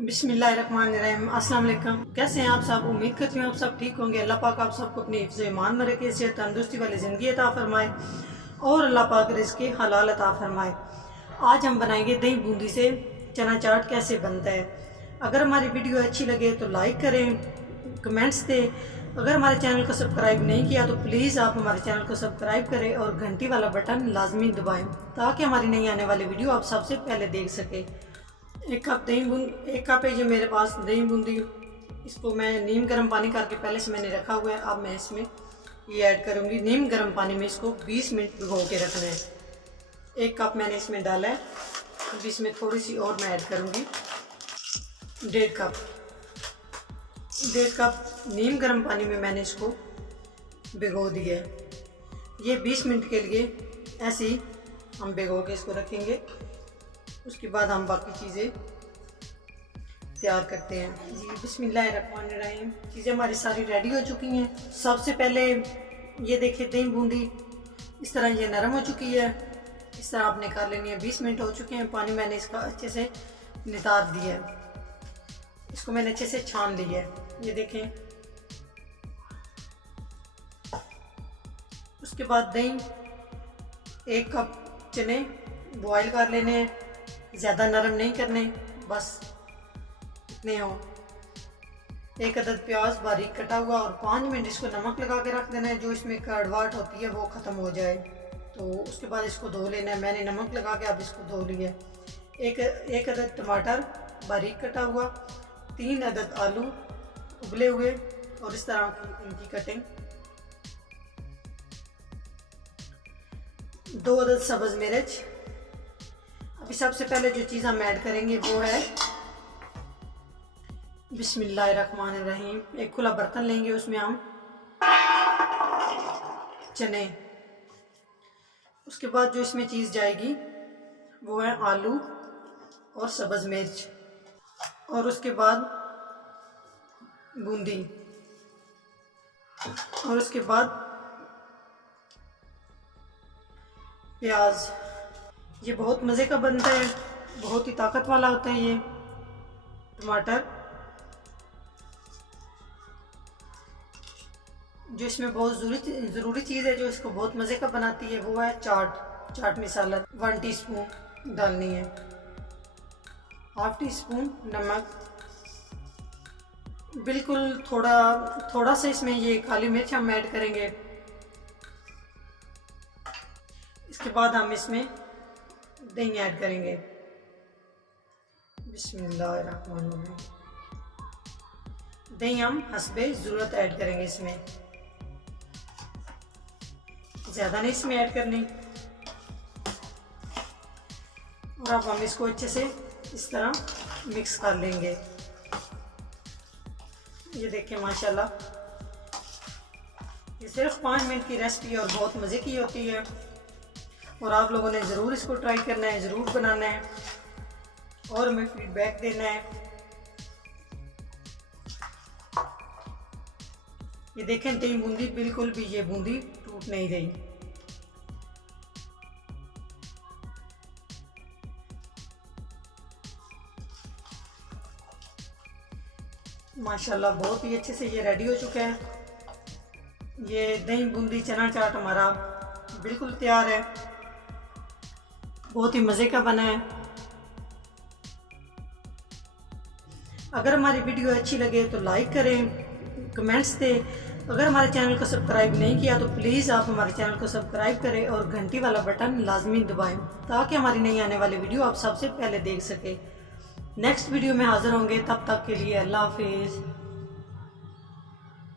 बिस्मिल्लाहिर्रहमानिर्रहीम। अस्सलाम वालेकुम। कैसे हैं आप सब? उम्मीद करती हूँ आप सब ठीक होंगे। अल्लाह पाक आप सबको अपनी हिफ्ज़ ईमान में रखे, सेहत तंदुरुस्ती वाली ज़िंदगी अता फरमाए और अल्लाह पाक रिज़्क़ हलाल अता फरमाए। आज हम बनाएंगे दही बूंदी से चना चाट कैसे बनता है। अगर हमारी वीडियो अच्छी लगे तो लाइक करें, कमेंट्स दें। अगर हमारे चैनल को सब्सक्राइब नहीं किया तो प्लीज़ आप हमारे चैनल को सब्सक्राइब करें और घंटी वाला बटन लाजमी दबाएं ताकि हमारी नई आने वाली वीडियो आप सबसे पहले देख सकें। एक कप है ये मेरे पास दही बूंदी। इसको मैं नीम गर्म पानी करके पहले से मैंने रखा हुआ है। अब मैं इसमें ये ऐड करूँगी। नीम गर्म पानी में इसको 20 मिनट भिगो के रखना है। एक कप मैंने इसमें डाला है। अब इसमें थोड़ी सी और मैं ऐड करूँगी, 1.5 कप नीम गर्म पानी में मैंने इसको भिगो दिया है। ये 20 मिनट के लिए ऐसे ही हम भिगो के इसको रखेंगे। उसके बाद हम बाकी चीज़ें तैयार करते हैं। जी बिस्मिल्लाहिर्रहमानिर्रहीम। चीज़ें हमारी सारी रेडी हो चुकी हैं। सबसे पहले ये देखिए दही बूंदी इस तरह ये नरम हो चुकी है। इस तरह आपने कर लेनी है। 20 मिनट हो चुके हैं। पानी मैंने इसका अच्छे से नितार दिया है। इसको मैंने अच्छे से छान लिया है। ये देखें। उसके बाद दही 1 कप चने बॉयल कर लेने हैं। ज़्यादा नरम नहीं करने, बस इतने हो। 1 अदद प्याज बारीक कटा हुआ और 5 मिनट इसको नमक लगा के रख देना है। जो इसमें कड़वाहट होती है वो ख़त्म हो जाए। तो उसके बाद इसको धो लेना है। मैंने नमक लगा के अब इसको धो लिया। एक अदद टमाटर बारीक कटा हुआ, 3 अदद आलू उबले हुए और इस तरह की इनकी कटिंग, 2 अदद सब्ज़ मिर्च। अभी सबसे पहले जो चीज़ हम ऐड करेंगे वो है बिस्मिल्लाहिर्रहमानिर्रहीम। एक खुला बर्तन लेंगे, उसमें हम चने, उसके बाद जो इसमें चीज़ जाएगी वो है आलू और सब्ज़ मिर्च और उसके बाद बूंदी और उसके बाद प्याज। ये बहुत मज़े का बनता है, बहुत ही ताकत वाला होता है ये। टमाटर, जो इसमें बहुत ज़रूरी चीज़ है जो इसको बहुत मज़े का बनाती है वो है चाट मसाला। 1 टीस्पून डालनी है। ½ टीस्पून नमक, बिल्कुल थोड़ा सा इसमें ये काली मिर्च हम ऐड करेंगे। इसके बाद हम इसमें दही ऐड करेंगे। बिस्मिल्लाहिर्रहमानिर्रहीम। दही हम हस्बे ज़रूरत ऐड करेंगे इसमें, ज़्यादा नहीं इसमें ऐड करनी। और अब हम इसको अच्छे से इस तरह मिक्स कर लेंगे। ये देखें माशाल्लाह, ये सिर्फ 5 मिनट की रेसिपी और बहुत मज़े की होती है और आप लोगों ने ज़रूर इसको ट्राई करना है, ज़रूर बनाना है और हमें फीडबैक देना है। ये देखें दही बूंदी बिल्कुल भी ये बूंदी टूट नहीं रही। माशाल्लाह बहुत ही अच्छे से ये रेडी हो चुका है। ये दही बूंदी चना चाट हमारा बिल्कुल तैयार है। बहुत ही मज़े का बना है। अगर हमारी वीडियो अच्छी लगे तो लाइक करें, कमेंट्स दें। अगर हमारे चैनल को सब्सक्राइब नहीं किया तो प्लीज़ आप हमारे चैनल को सब्सक्राइब करें और घंटी वाला बटन लाजमी दबाएं ताकि हमारी नई आने वाली वीडियो आप सबसे पहले देख सकें। नेक्स्ट वीडियो में हाज़िर होंगे, तब तक के लिए अल्लाह हाफिज़।